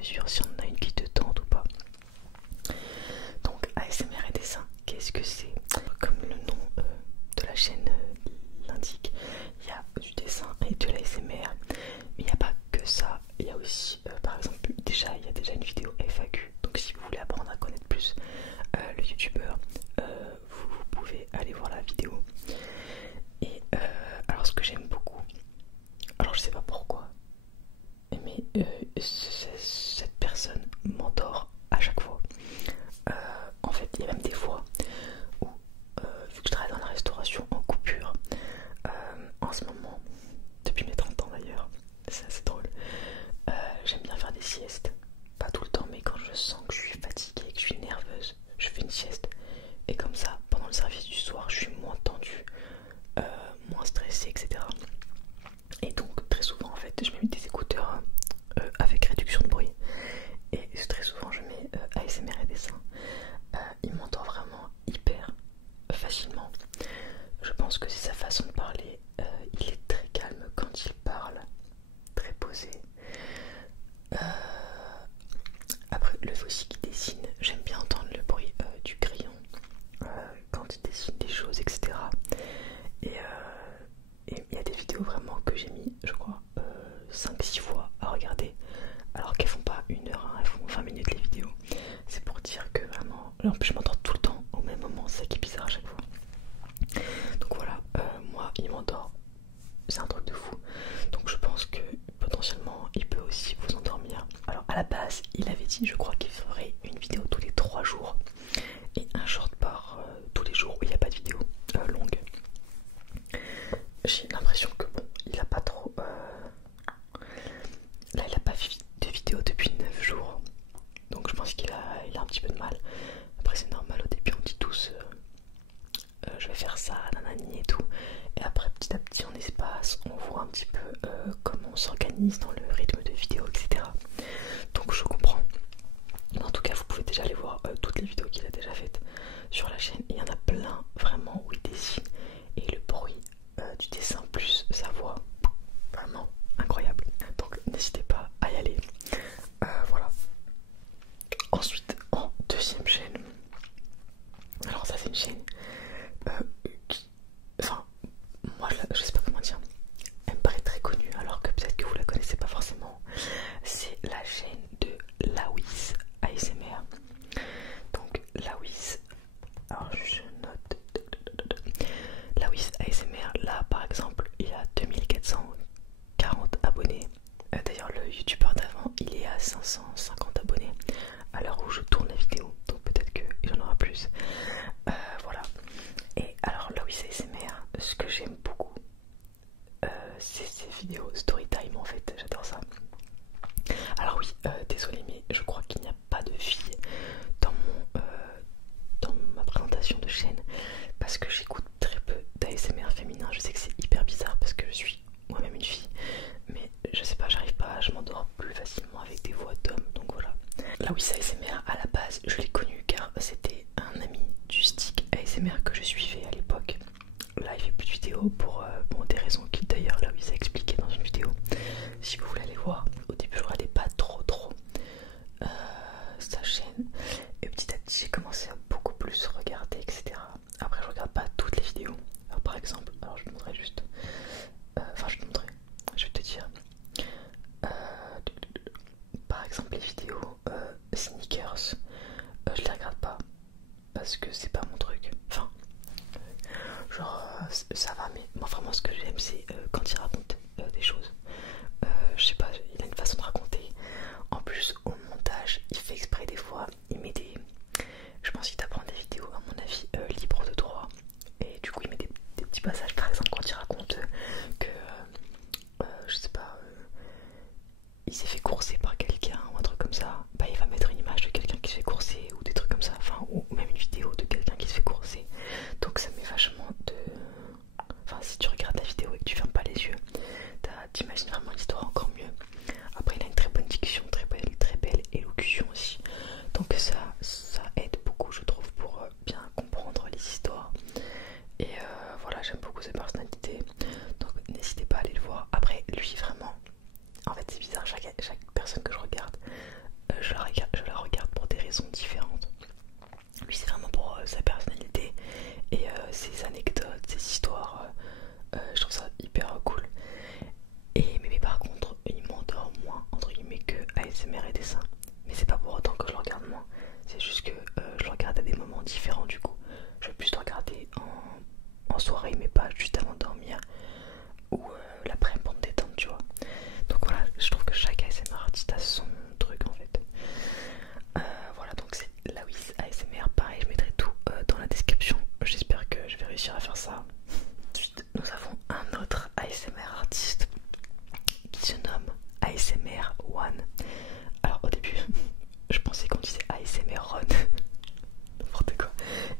mesure si on a une qui te tente ou pas. Donc ASMR et dessin, qu'est-ce que c'est? Comme le nom de la chaîne l'indique, il y a du dessin et de l'ASMR, mais il n'y a pas que ça, il y a aussi par exemple il y a déjà une vidéo FAQ, donc si vous voulez apprendre à connaître plus le youtubeur, vous pouvez aller voir la vidéo. Et alors ce que j'aime beaucoup, alors je sais pas pourquoi, mais cette personne m'endort à chaque fois. En fait il y a même des fois où vu que je travaille dans la restauration en coupure, en ce moment, depuis mes 30 ans d'ailleurs, c'est assez drôle, j'aime bien faire des siestes. Pas tout le temps, mais quand je sens que je suis fatiguée, que je suis nerveuse, je fais une sieste. Et comme ça, pendant le service du soir, je suis moins tendue, moins stressée, etc. Et donc très souvent en fait, je mets des écouteurs avec réduction de bruit. Et très souvent je mets ASMR et dessin. Il m'entend vraiment hyper facilement. Je pense que c'est sa façon de parler. Il est très calme quand il parle, très posé. Après, le fait aussi qu'il dessine, j'aime bien entendre le bruit du crayon quand il dessine des choses, etc. Et il y a des vidéos vraiment que j'ai mis, je crois, 5-6 fois à regarder, alors qu'elles font pas 1 heure, hein, elles font 20 minutes les vidéos. C'est pour dire que vraiment, en plus je m'endors tout le temps au même moment, c'est ça qui est bizarre à chaque fois. Donc voilà, moi il m'endort, c'est un truc de fou. Donc je pense que potentiellement il peut aussi vous endormir. Alors à la base il avait dit, je crois, qu'il ferait une vidéo tous les 3 jours et un short par tous les jours où il n'y a pas de vidéo longue. J'ai l'impression que bon, il a pas trop là il a pas fait de vidéo depuis 9 jours, donc je pense qu'il a un petit peu de mal. Après c'est normal, au début on dit tous je vais faire ça, nanani et tout, et après petit à petit on espace, on voit un petit peu comment on s'organise dans le rythme de vidéo, etc. Donc je comprends. Mais en tout cas vous pouvez déjà aller voir toutes les vidéos qu'il a déjà faites sur la chaîne. Il y en a plein vraiment où il dessine et le bruit du dessin plus sa voix, vraiment incroyable. Donc n'hésitez pas à y aller. Voilà. Ensuite en deuxième chaîne, alors ça c'est une chaîne qui, enfin moi je sais pas comment dire, elle me paraît très connue alors que peut-être que vous la connaissez pas forcément. C'est la chaîne de Lawis ASMR. Donc Lawis, alors je note, Lawis ASMR, là par exemple il a 2440 abonnés. D'ailleurs le youtubeur d'avant il est à 550 abonnés à l'heure où je tourne la vidéo, donc peut-être qu'il en aura plus. Voilà. Et alors Lawis ASMR, ce que j'aime beaucoup, c'est ses vidéos story time, en fait, j'adore ça. Alors oui, désolé mais je crois qu'il n'y a pas de filles dans dans ma présentation de chaîne, parce que j'écoute très peu d'ASMR féminin. Je sais que c'est hyper bizarre parce que je suis moi-même une fille, mais je sais pas, j'arrive pas, je m'endors plus facilement avec des voix d'hommes, donc voilà. Lawis ASMR, à la base je l'ai connu car c'était un ami du stick ASMR que je suivais à l'époque. Là il fait plus de vidéos pour bon, des raisons qu'il d'ailleurs Lawis a expliqué dans une vidéo, si vous voulez aller voir. Au début je regardais pas trop sa chaîne, et petit à petit j'ai commencé à beaucoup plus regarder, etc. Après je regarde pas toutes les vidéos. Alors, par exemple, alors je te montrerai juste, enfin je vais te dire par exemple les vidéos sneakers, je les regarde pas parce que c'est pas mon truc. Enfin genre ça va, mais moi vraiment ce que j'aime c'est quand il raconte des choses. Je sais pas, il a une façon de raconter. En plus au montage il fait exprès des fois, il met des, je pense qu'il t'apprend des vidéos à mon avis libres de droit, et du coup il met des petits passages, par exemple quand il raconte que je sais pas, il s'est fait courser par quelqu'un ou un truc comme ça, bah il va mettre une image de quelqu'un qui se fait courser ou des trucs comme ça, enfin ou même une vidéo de quelqu'un qui se fait courser. Donc ça met vachement de, enfin si tu regardes la vidéo et que tu fermes pas les yeux, t'imagines vraiment l'histoire encore mieux. Après il a une très bonne diction, très belle je la regarde pour des raisons différentes. Lui c'est vraiment pour sa personnalité et ses anecdotes, ses histoires, je trouve ça hyper cool. Mais par contre il m'endort moins entre guillemets que ASMR et dessin. Mais c'est pas pour autant que je le regarde moins, c'est juste que je le regarde à des moments différents du coup. Je vais plus le regarder en soirée mais pas juste avant de dormir ou l'après-midi pour me détendre tu vois. Donc voilà, je trouve que chaque ASMR artiste a son truc en fait. Voilà, donc c'est Lawis ASMR, pareil je mettrai tout dans la description. J'espère que je vais réussir à faire ça. Ensuite nous avons un autre ASMR artiste qui se nomme ASMR One. Alors au début je pensais qu'on disait ASMR Ron. N'importe quoi.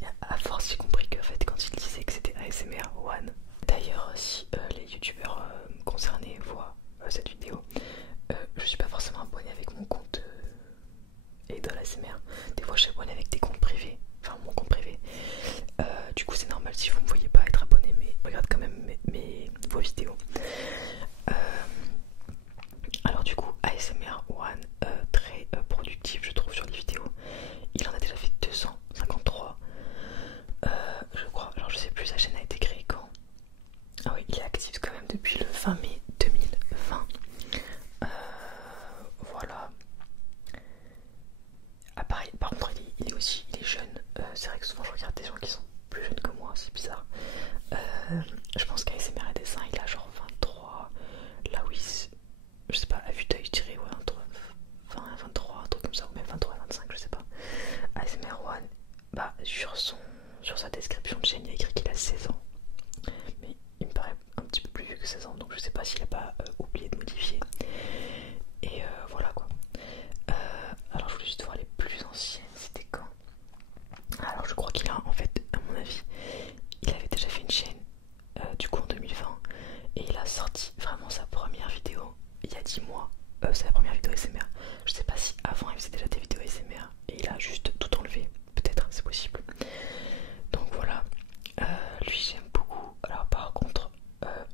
Et à force j'ai compris qu'en fait quand il disait que c'était ASMR One. D'ailleurs si les youtubeurs concernés voient cette vidéo, je suis pas forcément abonné avec mon compte Idol ASMR. Des fois je suis abonné avec des comptes privés, enfin mon compte privé. Du coup c'est normal si vous me voyez pas être abonné, mais regarde quand même vos vidéos. Alors du coup ASMR One, très productif je trouve sur les vidéos. Il en a déjà fait 253 je crois. Alors je sais plus sa chaîne a été créée quand. Ah oui, il est actif quand même depuis le 20 mai 2020. Voilà. Ah pareil, par contre il est jeune. C'est vrai que souvent je regarde des gens qui sont plus jeunes que moi, c'est bizarre. Je pense qu'ASMR et dessin il a genre 23. Là oui, je sais pas, à vue d'œil je dirais ouais, entre 20 et 23, un truc comme ça, ou même 23 et 25, je sais pas. ASMR One, bah sur sa description de chaîne il y a écrit qu'il a 16 ans. Mais il me paraît un petit peu plus vieux que 16 ans, donc je sais pas s'il a pas oublié de modifier. Et voilà quoi. Alors je voulais juste voir les plus anciennes, c'était quand? Alors je crois qu'il a en fait, à mon avis, il avait déjà fait une chaîne du coup en 2020 et il a sorti vraiment sa première vidéo il y a 10 mois. C'est la première vidéo ASMR. Je sais pas si avant il faisait déjà des vidéos ASMR et il a juste tout enlevé, peut-être, c'est possible. Donc voilà, lui j'aime beaucoup. Alors par contre,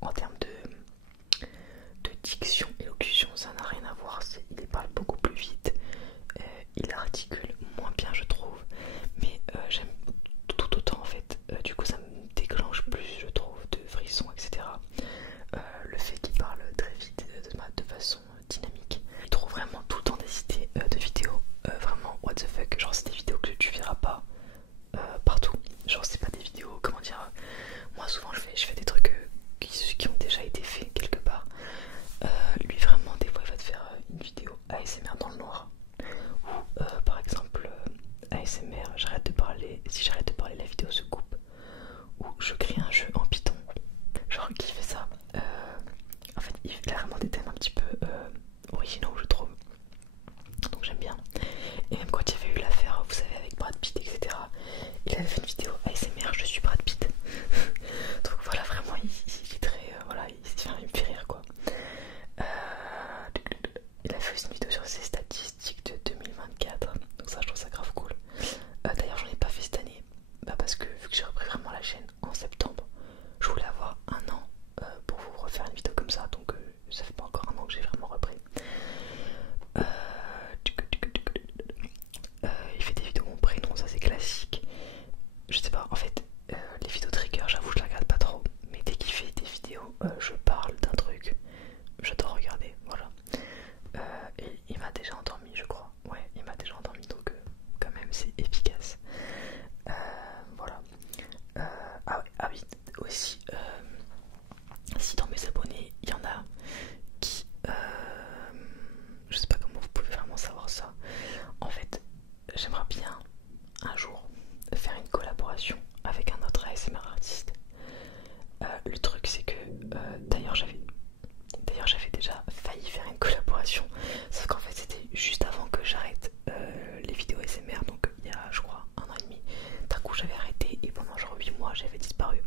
en termes de diction, élocution, ça n'a rien à voir. Il parle beaucoup plus vite, il articule moins bien je trouve, mais j'aime tout autant en fait. Du coup ça me déclenche plus je trouve de frissons etc. Le fait qu'il parle très vite de façon dynamique. Il trouve vraiment tout le temps des idées de vidéos vraiment what the fuck, genre c'est des vidéos que tu verras pas partout. Genre c'est pas des vidéos, comment dire, moi souvent je fais des trucs qui ont déjà été faits quelque part. Lui vraiment des fois il va te faire une vidéo ASMR dans le noir. Ou par exemple ASMR, si j'arrête de parler la vidéo se coupe. Ou je crée un jeu en Python. Genre qui fait ça. En fait il a vraiment des thèmes un petit peu originaux je trouve. Donc j'aime bien. Et même quand il y avait eu l'affaire, vous savez, avec Brad Pitt, etc. Il avait fait une vidéo ASMR, je suis Brad Pitt. Donc voilà, vraiment, il est très. Voilà, il me fait rire quoi. Il a fait une vidéo sur ses statistiques de 2024. Donc ça, je trouve ça grave cool. D'ailleurs, j'en ai pas fait cette année. Parce que vu que j'ai repris vraiment la chaîne en septembre, je voulais avoir un an pour vous refaire une vidéo comme ça. Donc ça fait pas encore un an que j'ai vraiment repris. Il fait des vidéos mon prénom, ça c'est classique. Je sais pas, en fait, les vidéos trigger, j'avoue, je les regarde pas trop. Mais dès qu'il fait des vidéos, je parle d'un truc, j'adore regarder, voilà. Et il m'a déjà endormi, je crois. Ouais, il m'a déjà endormi, donc quand même, c'est efficace. Voilà. Ah oui, aussi, si dans mes abonnés, il y en a qui. Je sais pas comment vous pouvez vraiment savoir ça. En fait, j'aimerais bien un jour faire une collaboration avec un autre ASMR artiste. Le truc c'est que d'ailleurs j'avais déjà failli faire une collaboration, sauf qu'en fait c'était juste avant que j'arrête les vidéos ASMR, donc il y a je crois un an et demi. D'un coup j'avais arrêté et pendant genre 8 mois j'avais disparu,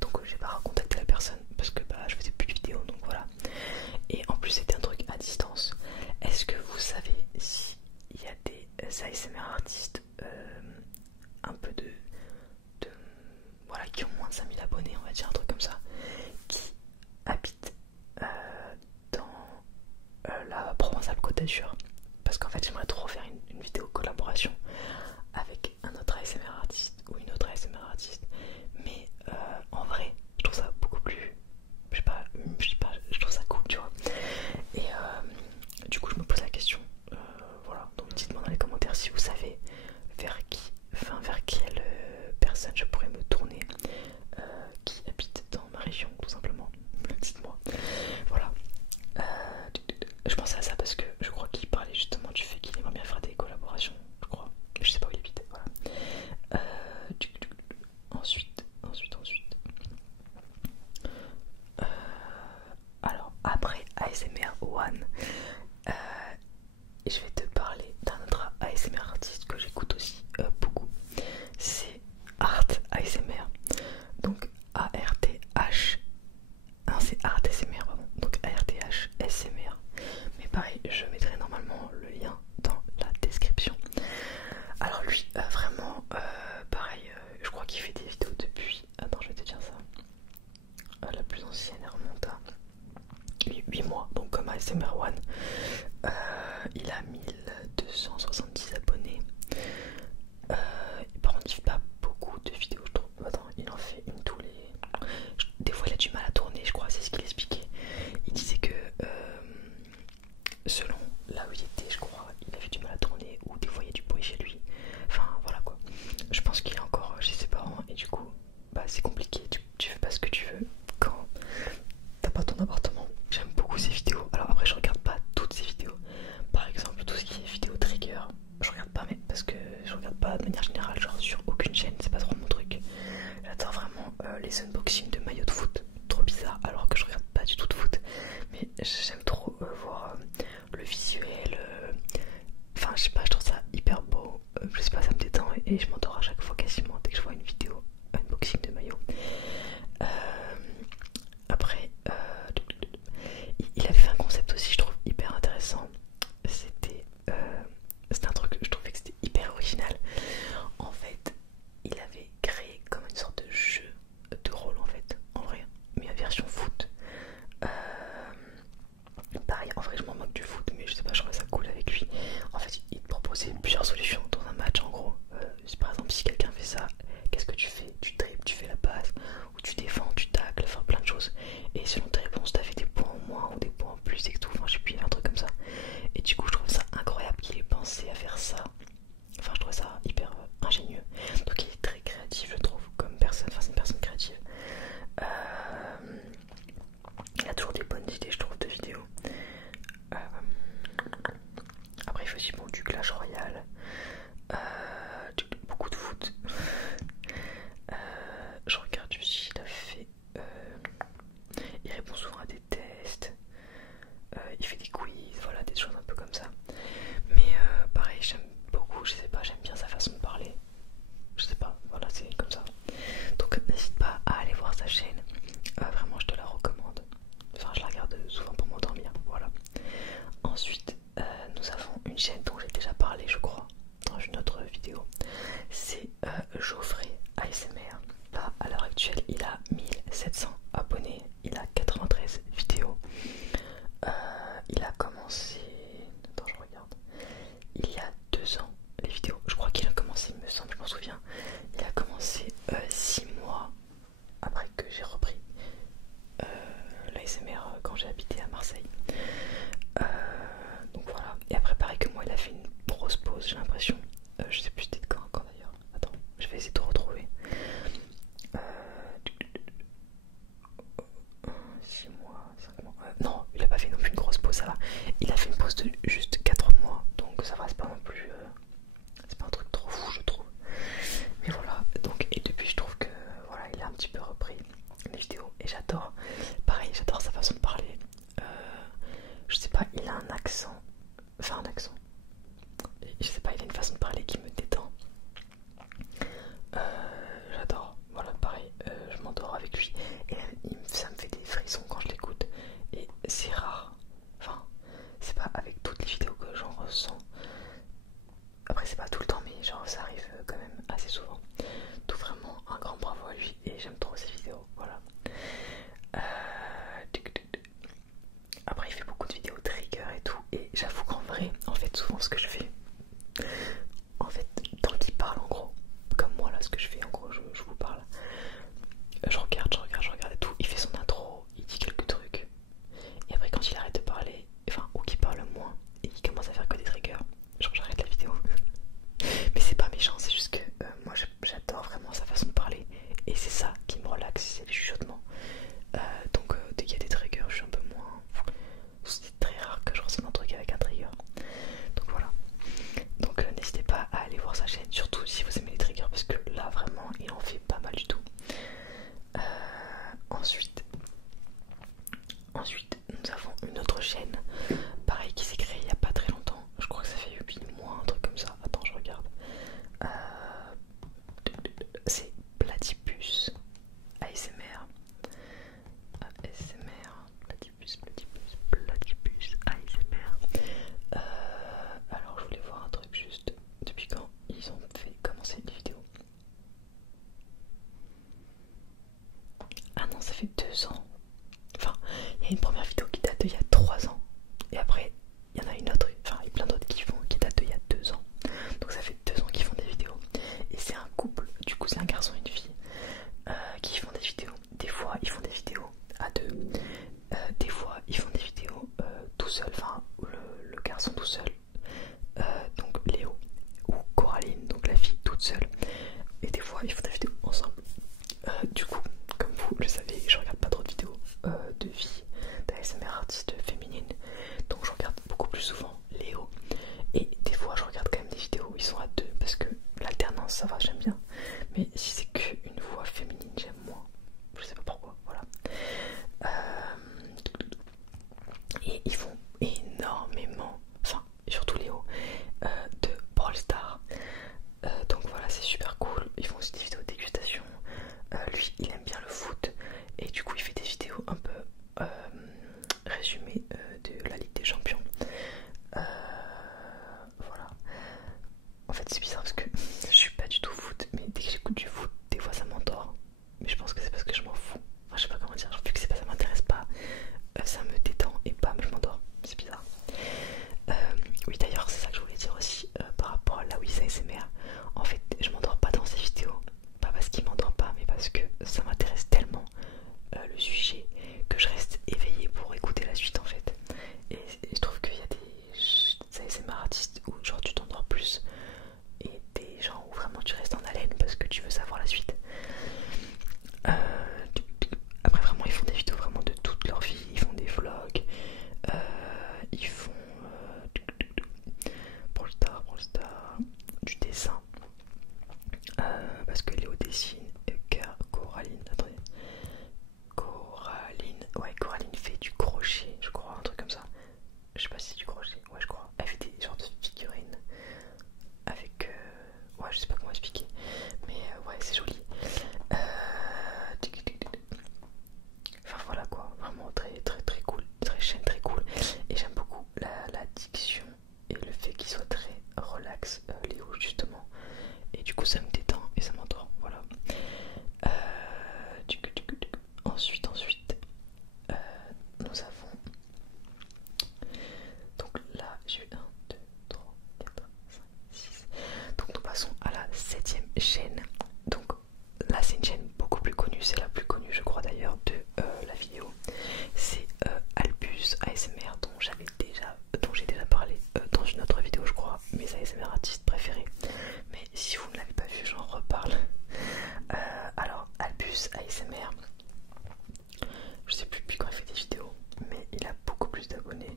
donc j'ai pas recontacté la personne parce que je faisais plus de vidéos, donc voilà. Et en plus c'était un truc à distance. Est-ce que vous savez si il y a des ASMR artistes un peu voilà, qui ont moins de 5000 abonnés, on va dire un truc comme ça, qui habitent dans la Provence-Alpes-Côte d'Azur? Parce qu'en fait j'aimerais trop faire et je m'endors à chaque fois quasiment dès que je vois une vidéo unboxing de maillot. Après, il avait fait un concept aussi, je trouve hyper intéressant. C'était un truc, je trouvais que c'était hyper original. En fait, il avait créé comme une sorte de jeu de rôle en fait, en vrai, mais en version foot. Pareil, en vrai, je m'en moque du foot, mais je sais pas, je trouvais ça cool avec lui. En fait, il te proposait plusieurs solutions dans un match. En gros, par exemple, si quelqu'un fait ça, qu'est-ce que tu fais? Tu dribbles, tu fais la passe, ou tu défends, tu tacles, enfin plein de choses. Et selon tes réponses, t'avais des points en moins ou des points en plus et tout. Enfin, je sais plus, il y avait un truc comme ça. Et du coup, je trouve ça incroyable qu'il ait pensé à faire ça. Enfin, je trouve ça hyper ingénieux. Donc, il est très créatif, je trouve, comme personne. Enfin, c'est une personne créative. Il a toujours des bonnes idées, je trouve, de vidéos. Après, il fait aussi bon, du Clash Royale, beaucoup de foot. Je regarde aussi, il a fait. Il répond souvent à des tests. Il fait des quiz, voilà, des choses un peu comme ça. Mais pareil, j'aime beaucoup, je sais pas, j'aime bien sa façon de parler. Je sais pas, voilà, c'est comme ça. Donc n'hésite pas à aller voir sa chaîne. Vraiment, je te la recommande. Enfin, je la regarde souvent pour m'endormir, voilà. Ensuite, nous avons une chaîne dont j'ai déjà parlé, je crois, dans une autre vidéo. C'est Geoffrey ASMR. Là, à l'heure actuelle, il a 1700 abonnés. Il a 93 vidéos. Il a commencé... Attends, je regarde. Il y a 2 ans, les vidéos. Je crois qu'il a commencé, il me semble, je m'en souviens. Il a commencé 6 mois après que j'ai repris l'ASMR quand j'ai habité à Marseille. Donc voilà. Et après, pareil que moi, il a fait une grosse pause, j'ai l'impression. Je sais plus c'était quand d'ailleurs. Attends, je vais essayer de retrouver. 6 mois, 5 mois. Non, il a pas fait non plus une grosse pause, ça va. Il a fait une pause de juste 4 mois. Donc ça va, c'est pas non plus. C'est pas un truc trop fou, je trouve. Mais voilà. Donc, et depuis, je trouve que voilà, il a un petit peu repris les vidéos. Et j'adore. Pareil, j'adore sa façon de parler. Je sais pas, il a un accent. Enfin, un accent. Je sais pas, il a une façon de parler qui me détend. J'adore, voilà, pareil, je m'endors avec lui et ça me fait des frissons quand je l'écoute. Et c'est rare, enfin, c'est pas avec toutes les vidéos que j'en ressens. Après, c'est pas tout le temps, mais genre, ça arrive quand même assez souvent. Donc, vraiment, un grand bravo à lui et j'aime trop ses vidéos, voilà. Après, il fait beaucoup de vidéos trigger et tout, et j'avoue qu'en vrai, en fait, souvent ce que je fais, en fait, relaxe Léo justement, et du coup ça me détend et ça m'endort, voilà. Ensuite nous avons, donc là j'ai 1, 2, 3, 4, 5, 6, donc nous passons à la 7ème chaîne. Donc là c'est une chaîne beaucoup plus connue, c'est la plus connue je crois d'ailleurs de la vidéo, c'est Albus ASMR, dont j'ai déjà parlé dans une autre vidéo je crois, mes ASMR artistes préférés, mais si vous ne l'avez pas vu j'en reparle. Alors Albus ASMR, je sais plus depuis quand il fait des vidéos, mais il a beaucoup plus d'abonnés.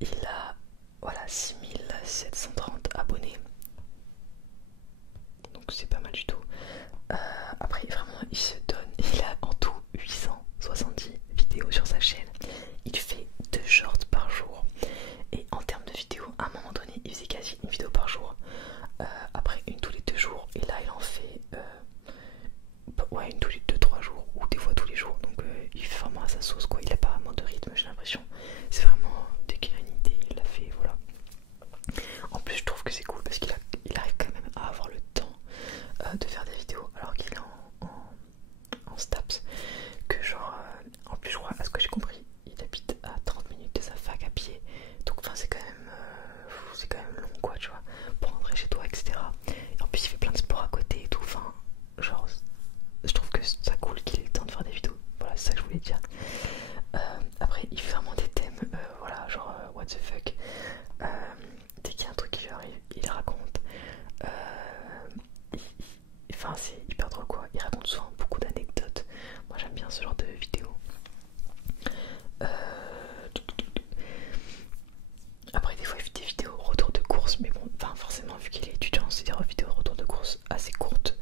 Il a voilà 6730 abonnés, donc c'est pas mal du tout. Après vraiment il se donne, il a en tout 870 vidéos sur sa chaîne, il fait 2 shorts par jour, et en termes de vidéos à un moment donné il faisait quasi une vidéo par jour, après une tous les 2 jours, et là il en fait ouais, une tous les 2-3 jours, ou des fois tous les jours, donc il fait vraiment à sa sauce quoi, il a pas vraiment de rythme j'ai l'impression, c'est vraiment dès qu'il a une idée il la fait, voilà. En plus je trouve que c'est cool parce qu'il arrive quand même à avoir le temps de faire des vidéos alors qu'il est en STAPS, que genre en plus je crois, à ce que j'ai compris, il habite à 30 minutes de sa fac à pied, donc enfin c'est quand même long quoi, tu vois, pour rentrer chez toi, etc. Et en plus il fait plein de sports à côté et tout, enfin genre je trouve que ça cool qu'il ait le temps de faire des vidéos, voilà c'est ça que je voulais dire. Après il fait vraiment des thèmes voilà genre what the fuck, dès qu'il y a un truc qui lui arrive il raconte, enfin c'est hyper drôle quoi, il raconte souvent beaucoup d'anecdotes, moi j'aime bien ce genre de vidéos. Après des fois il fait des vidéos retour de course, mais bon, enfin forcément vu qu'il est étudiant c'est des vidéos retour de course assez courtes,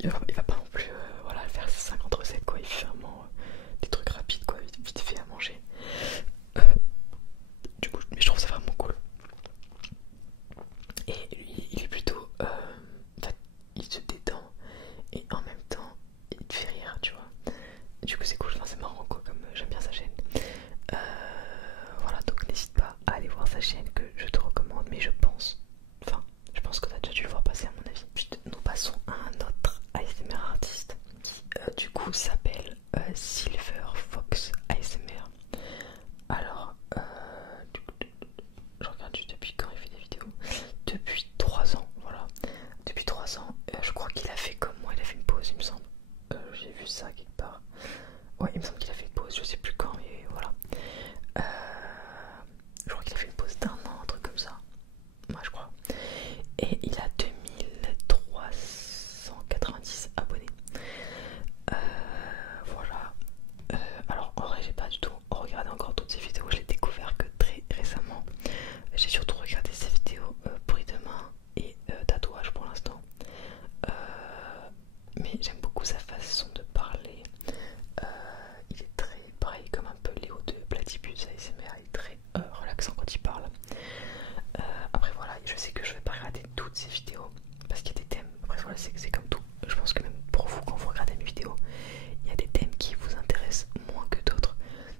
il va pas non plus voilà, faire 50 recettes quoi, il fait vraiment des trucs rapides quoi, vite fait à manger. Du coup mais je trouve ça vraiment cool, et lui il est plutôt en fait il se détend et en même temps il te fait rire, tu vois, du coup c'est cool, enfin c'est marrant quoi, comme j'aime bien sa chaîne. Voilà, donc n'hésite pas à aller voir sa chaîne que je te recommande, mais je pense que tu as déjà dû le voir passer à mon avis. Ensuite, nous passons à un autre ASMR artiste qui du coup s'appelle Silver Fox ASMR. Alors, je regarde juste depuis quand il fait des vidéos. Depuis 3 ans, voilà. Depuis 3 ans, je crois qu'il a fait comme moi, il a fait une pause, il me semble. J'ai vu ça quelque part. Ouais, il me semble qu'il a fait une pause, je sais plus quand, mais voilà. Je crois qu'il a fait une pause d'1 an, un truc comme ça. Moi, je crois. Et il a 2390 abonnés. Voilà. Alors, en vrai, j'ai pas du tout regardé encore toutes ces vidéos. Je l'ai découvert que très récemment. J'ai surtout regardé ses vidéos bruit de main et tatouage pour l'instant. Mais j'aime beaucoup sa façon de parler. Il est très pareil comme un peu Léo de Platypus ASMR, il est très relaxant quand il parle. Après voilà, je sais que je vais pas regarder toutes ces vidéos parce qu'il y a des thèmes, après voilà c'est comme tout, je pense que même pour vous quand vous regardez mes vidéos, il y a des thèmes qui vous intéressent moins que d'autres,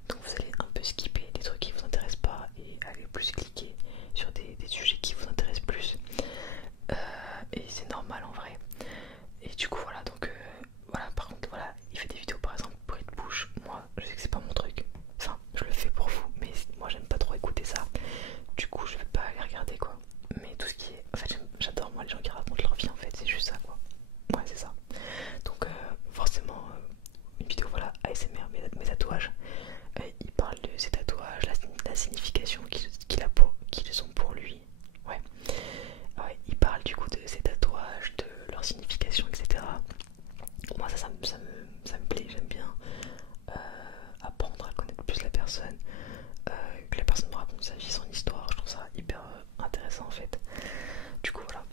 donc vous allez un peu skipper les trucs qui vous intéressent pas et aller plus cliquer sur des sujets qui vous intéressent plus, et c'est normal en vrai. Et du coup voilà, donc voilà, par contre voilà, il fait des vidéos par exemple bruit de bouche, moi je sais que c'est pas mon truc, enfin je le fais pour vous mais moi j'aime pas trop écouter ça, du coup je vais pas aller regarder quoi. Mais tout ce qui est, en fait j'adore moi les gens qui racontent leur vie, en fait c'est juste ça quoi, ouais c'est ça. Donc forcément une vidéo voilà ASMR, mes tatouages, il parle de ses tatouages, la signification qu'ils ont pour lui, ouais. Ouais, il parle du coup de ses tatouages, de leur signification, etc. Moi ça me plaît, j'aime bien apprendre à connaître plus la personne, que la personne me raconte sa vie, son histoire, je trouve ça hyper intéressant en fait. Du coup voilà,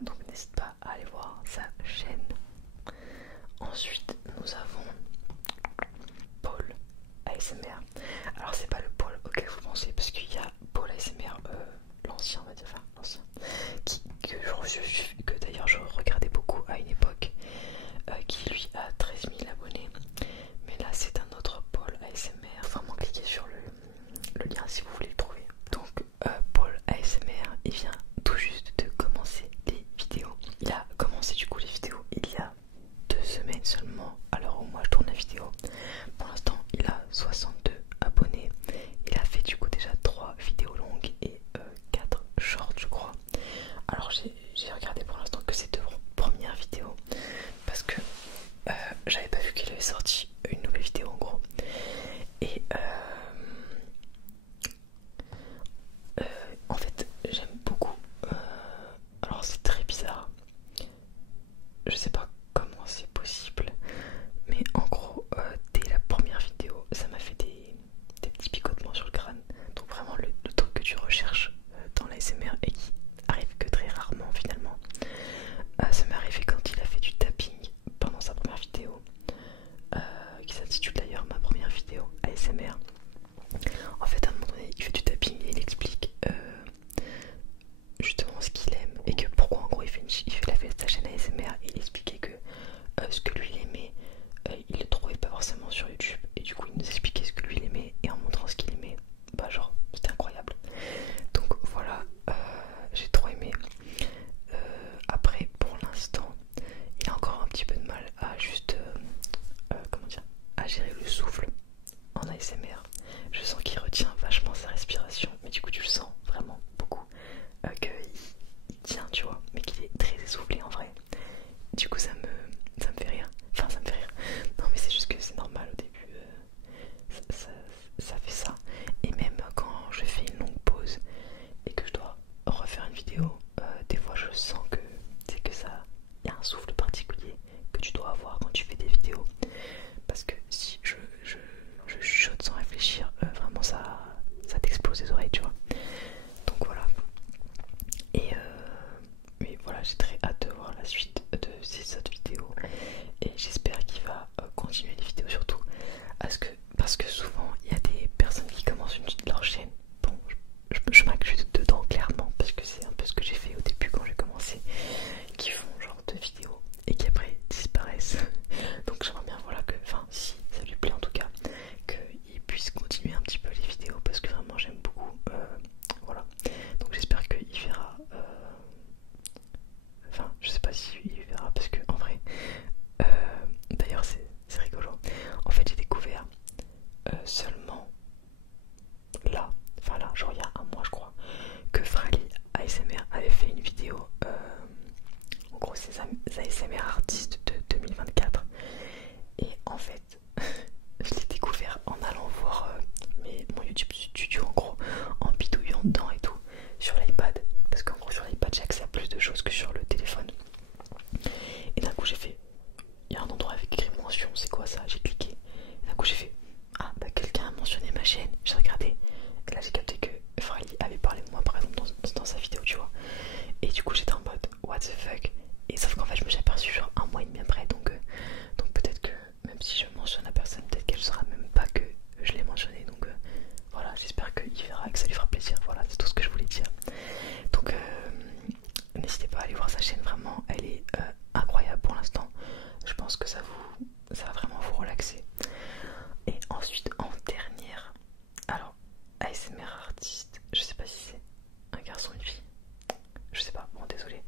donc n'hésite pas à aller voir sa chaîne. Ensuite nous avons Paul ASMR. Alors c'est pas le Paul auquel vous pensez, parce qu'il y a Paul ASMR, l'ancien on va dire, enfin l'ancien, que d'ailleurs je regardais beaucoup à une époque, qui lui a 13 000 abonnés. Mais là c'est un autre Paul ASMR, vraiment cliquez sur le lien si vous voulez le trouver. ASMR artiste. Je sais pas si c'est un garçon ou une fille. Je sais pas, bon désolé.